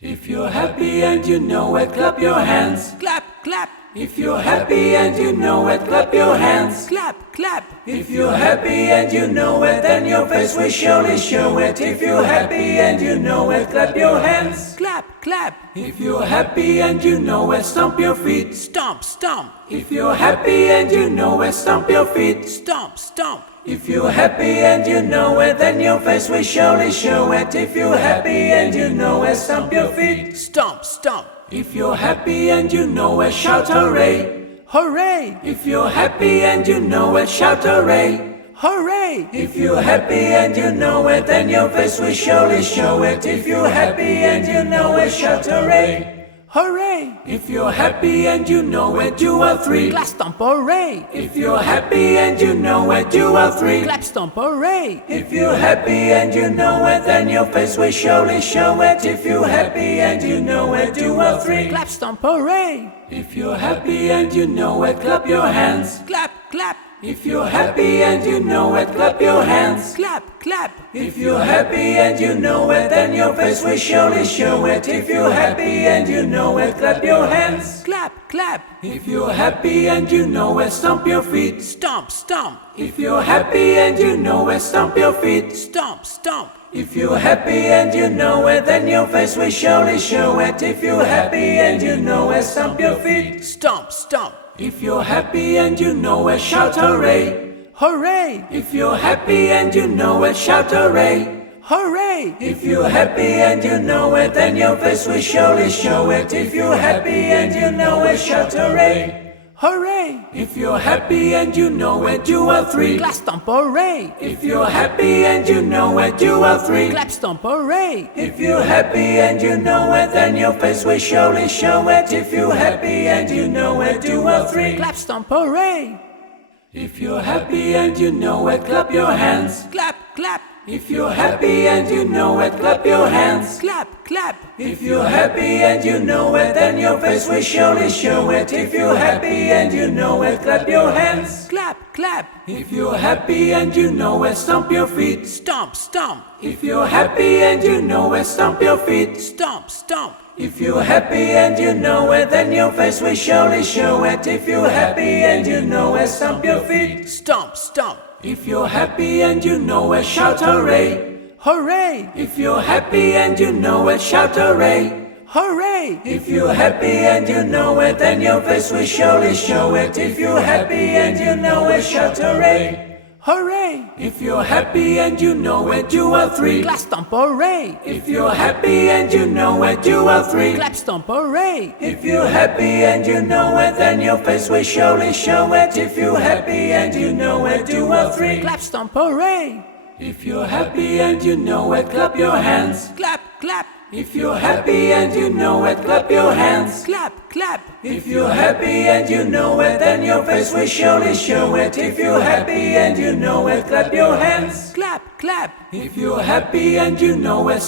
If you're happy and you know it, clap your hands. Clap, clap. If you're happy and you know it, clap your hands. Clap, clap. If you're happy and you know it, then your face will surely show it. If you're happy and you know it, clap your hands. Clap, clap. If you're happy and you know it, stomp your feet. Stomp, stomp. If you're happy and you know it, stomp your feet. Stomp, stomp. If you're happy and you know it, then your face will surely show it. If you're happy and you know it, stomp your feet. Stomp, stomp. If you're happy and you know it, shout hooray. Hooray! If you're happy and you know it, shout hooray. Hooray! If you're happy and you know it, then your face will surely show it. If you're happy and you know it, shout hooray. Hooray! If you're happy and you know it, do a three. Clap, stomp, hooray! If you're happy and you know it, do a three. Clap, stomp, hooray! If you're happy and you know it, then your face will surely show it. If you're happy and you know it, do a three. Clap, stomp, hooray! If you're happy and you know it, clap your hands. Clap, clap. If you're happy and you know it, clap your hands. Clap, clap. If you're happy and you know it, then your face will surely show it. If you're happy and you know it, clap your hands. Clap, clap. If you're happy and you know it, stomp your feet. Stomp, stomp. If you're happy and you know it, stomp your feet. Stomp, stomp. If you're happy and you know it, then your face will surely show it. If you're happy and you know it, stomp your feet. Stomp, stomp. If you're happy and you know it, shout hooray. Hooray! If you're happy and you know it, shout hooray. Hooray! If you're happy and you know it, then your face will surely show it. If you're happy and you know it, shout hooray. Hooray! If you're happy and you know it, do a three. Clap, stomp, hooray! If you're happy and you know it, do a three. Clap, stomp, hooray! If you're happy and you know it, then your face will surely show it. If you're happy and you know it, do a three. Clap, stomp, hooray! If you're happy and you know it, clap your hands. Clap, clap. If you're happy and you know it, clap your hands. Clap, clap. If you're happy and you know it, then your face will surely show it. If you're happy and you know it, clap your hands. Clap, clap. If you're happy and you know it, stomp your feet. Stomp, stomp. If you're happy and you know it, stomp your feet. Stomp, stomp. If you're happy and you know it, then your face will surely show it. If you're happy and you know it, stomp your feet. Stomp, stomp. If you're happy and you know it, shout hooray. Hooray! If you're happy and you know it, shout hooray. Hooray! If you're happy and you know it, then your face will surely show it. If you're happy and you know it, shout hooray. Hooray! If you're happy and you know it, do a three. Clap, stomp, hooray! If you're happy and you know it, do a three. Clap, stomp, hooray! If you're happy and you know it, then your face will surely show it. If you're happy and you know it, do a three. Clap, stomp, hooray! If you're happy and you know it, clap your hands. Clap, clap. If you're happy and you know it, clap your hands. Clap, clap. If you're happy and you know it, then your face will surely show it. If you're happy and you know it, clap your hands. Clap, clap. If you're happy and you know it,